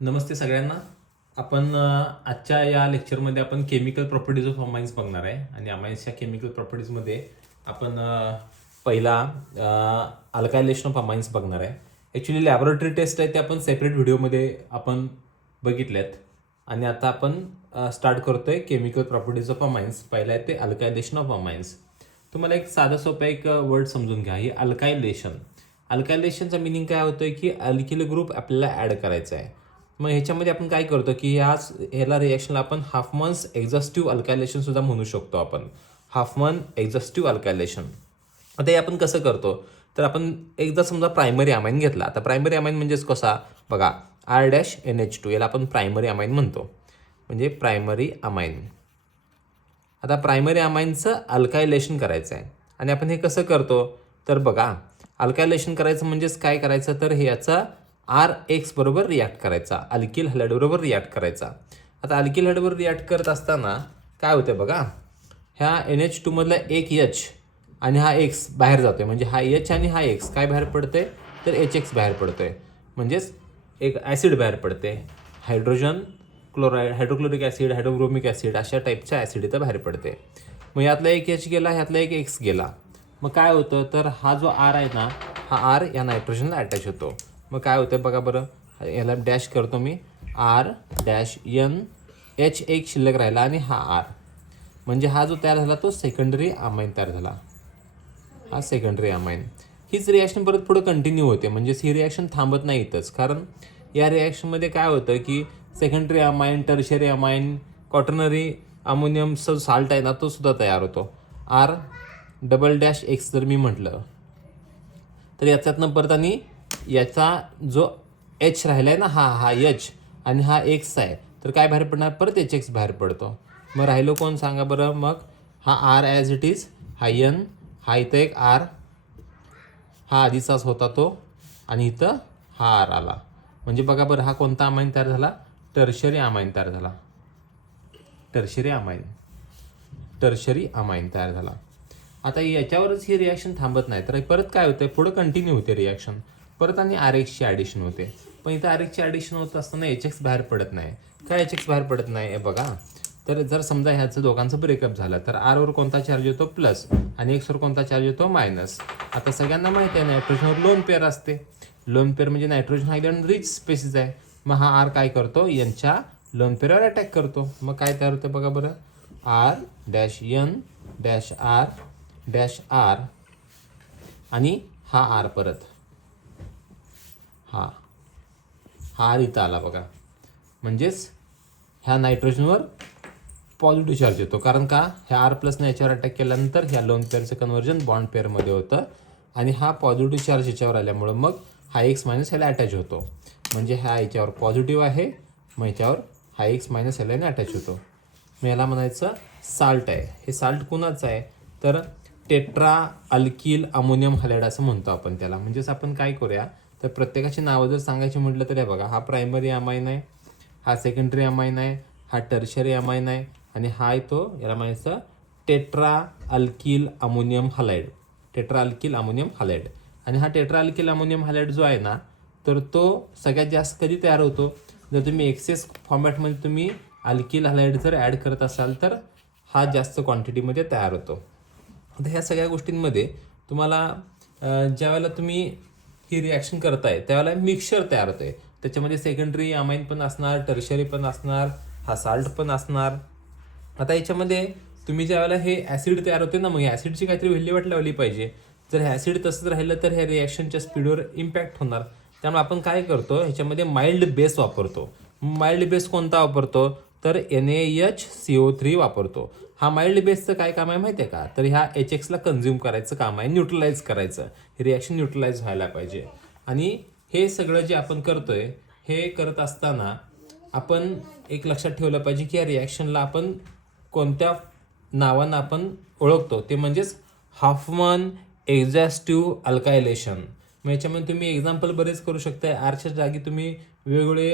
नमस्ते सगळ्यांना. आपण आजच्या या लेक्चरमध्ये आपण केमिकल प्रॉपर्टीज ऑफ अमाइन्स बघणार आहे आणि अमाइन्सच्या केमिकल प्रॉपर्टीजमध्ये आपण पहिला अल्कायलेशन ऑफ अमाइन्स बघणार आहे. ॲक्च्युली लॅबोरेटरी टेस्ट आहे ते आपण सेपरेट व्हिडिओमध्ये आपण बघितल्यात आणि आता आपण स्टार्ट करतोय केमिकल प्रॉपर्टीज ऑफ अमाइन्स. पहिला आहे ते अल्कायलेशन ऑफ अमाइन्स. तुम्हाला एक साधा सोपा एक वर्ड समजून घ्या. ही अल्कायलेशन. अल्कायलेशनचा मिनिंग काय होतोय की अल्किल ग्रुप आपल्याला ॲड करायचा आहे. मग ह्याच्यामध्ये आपण काय करतो की ह्याला रिॲक्शनला आपण हाफमन्स एक्झॉस्टिव्ह अल्कायलेशन सुद्धा म्हणू शकतो. आपण हाफमन एक्झॉस्टिव्ह अल्कायलेशन. आता हे आपण कसं करतो तर आपण एकदा समजा प्रायमरी अमाइन घेतला. आता प्रायमरी अमाइन म्हणजेच कसा बघा R-NH2 याला आपण प्रायमरी अमाइन म्हणतो, म्हणजे प्रायमरी अमाइन. आता प्रायमरी अमाइनचं अल्कायलेशन करायचं आहे आणि आपण हे कसं करतो तर बघा अल्कायलेशन करायचं म्हणजेच काय करायचं तर हे याचा RX बरोबर रिॲक्ट करायचा, अल्किल हॅलाइड बरोबर रिॲक्ट करायचा. आता अल्किल हॅलाइड रिॲक्ट करत असताना काय होतं बघा, ह्या NH2 मधला एक H आणि हा X बाहेर जातोय, म्हणजे हा H आणि हा X काय बाहेर पडतंय तर HX बाहेर पडतोय, म्हणजेच एक ॲसिड बाहेर पडते. Hydrogen chloride, hydrochloric acid, hydrobromic acid अशा टाईपच्या ॲसिड इथं बाहेर पडते. मग यातला एक H गेला, ह्यातला एक X गेला. मग काय होतं तर हा जो R आहे ना, हा R या नायट्रोजनला अटॅच होतो. मग काय होतं बघा बरं, याला डॅश करतो मी, R-N, H एक शिल्लक राहिला आणि हा R, म्हणजे हा जो तयार झाला तो सेकंडरी अमाइन तयार झाला. हा सेकंडरी अमाइन. हीच रिॲक्शन परत पुढे कंटिन्यू होते, म्हणजेच ही रिॲक्शन थांबत नाही इथंच. कारण या रिॲक्शनमध्ये काय होतं की secondary amine, tertiary amine, quaternary अमोनियमचा साल्ट आहे ना तो सुद्धा तयार होतो. R-X जर मी म्हटलं तर याच्यातनं परत आणि याचा जो H राहिला आहे ना, हा H आणि हा X आहे, तर काय बाहेर पडणार परत HX बाहेर पडतो. मग राहिलो कोण सांगा बरं, मग हा R ॲज इट इज, हा N, हा इथं एक R, हा आधीचाच होता तो आणि इथं हा R आला. म्हणजे बघा बरं हा कोणता अमाइन तयार झाला, टर्शियरी अमाइन तयार झाला. टर्शियरी अमाइन, टर्शियरी अमाइन तयार झाला. आता याच्यावरच ही रिॲक्शन थांबत नाही, तर परत काय होतं पुढं कंटिन्यू होते रिॲक्शन, परत आणि RXची ॲडिशन होते. पण इथं RXची ॲडिशन होत असताना HX बाहेर पडत नाही. काय HX बाहेर पडत नाही बघा, तर जर समजा ह्याचं दोघांचं ब्रेकअप झालं तर Rवर कोणता चार्ज येतो प्लस आणि Xवर कोणता चार्ज येतो मायनस. आता सगळ्यांना माहिती आहे नायट्रोजनवर लोन पेअर असते. लोन पेअर म्हणजे नायट्रोजन हा एकदम रिच स्पेसिस आहे. मग हा R काय करतो, यांच्या लोन पेअरवर अटॅक करतो. मग काय तयार होतं बघा बरं, R-N-R-R आणि हा R परत हा R इथं आला बघा, म्हणजेच ह्या नायट्रोजनवर पॉझिटिव्ह चार्ज येतो. कारण का ह्या R प्लसने याच्यावर अटॅक केल्यानंतर ह्या लोन पेअरचं कन्व्हर्जन बॉन्ड पेअरमध्ये होतं आणि हा पॉझिटिव्ह चार्ज याच्यावर आल्यामुळं मग हा X मायनस ह्याला अटॅच होतो. म्हणजे ह्या याच्यावर पॉझिटिव्ह आहे, मग याच्यावर हा X मायनस ह्याला अटॅच होतो. मग याला म्हणायचं साल्ट आहे. हे साल्ट कुणाचं आहे तर टेट्रा अल्किल अमोनियम हॅलाइड असं म्हणतो आपण त्याला. म्हणजेच आपण काय करूया तर प्रत्येकाची नावं जर सांगायची म्हटलं तर बघा, हा प्रायमरी अमाइन आहे, हा सेकंडरी अमाइन आहे, हा टर्शियरी अमाइन आहे आणि हा तो याला म्हणायचं tetra alkyl ammonium halide. Tetra alkyl ammonium halide. आणि हा टेट्रा अल्किल अमोनियम हॅलाइड जो आहे ना, तर तो सगळ्यात जास्त कधी तयार होतो जर तुम्ही एक्सेस फॉर्मॅटमध्ये तुम्ही अल्किल हॅलाइड जर ॲड करत असाल तर हा जास्त क्वांटिटीमध्ये तयार होतो. आता ह्या सगळ्या गोष्टींमध्ये तुम्हाला ज्यावेळेला तुम्ही ही रिॲक्शन करताय त्यावेळेला मिक्सचर तयार होते. त्याच्यामध्ये सेकंडरी अमाइन पण असणार, टर्शियरी पण असणार, हा साल्ट पण असणार. आता याच्यामध्ये तुम्ही ज्यावेळेला हे ॲसिड तयार होते ना, मग या ॲसिडची काहीतरी विल्हेवाट लावली पाहिजे. जर हे ॲसिड तसंच राहिलं तर ह्या रिॲक्शनच्या स्पीडवर इम्पॅक्ट होणार. त्यामुळे आपण काय करतो ह्याच्यामध्ये माइल्ड बेस वापरतो. माइल्ड बेस कोणता वापरतो तर NaHCO3 वापरतो. हा माइल्ड बेसचं काय काम आहे माहिती आहे का, तर ह्या HXला कन्झ्युम करायचं काम आहे, न्यूट्रलाइज करायचं. हे रिॲक्शन न्यूट्रलाइज व्हायला पाहिजे. आणि हे सगळं जे आपण करतोय हे करत असताना आपण एक लक्षात ठेवलं पाहिजे की या रिॲक्शनला आपण कोणत्या नावानं आपण ओळखतो, ते म्हणजेच हाफमन एक्झॉस्टिव्ह अल्कायलेशन. मग याच्यामध्ये तुम्ही एक्झाम्पल बरेच करू शकता. आरच्या जागी तुम्ही वेगवेगळे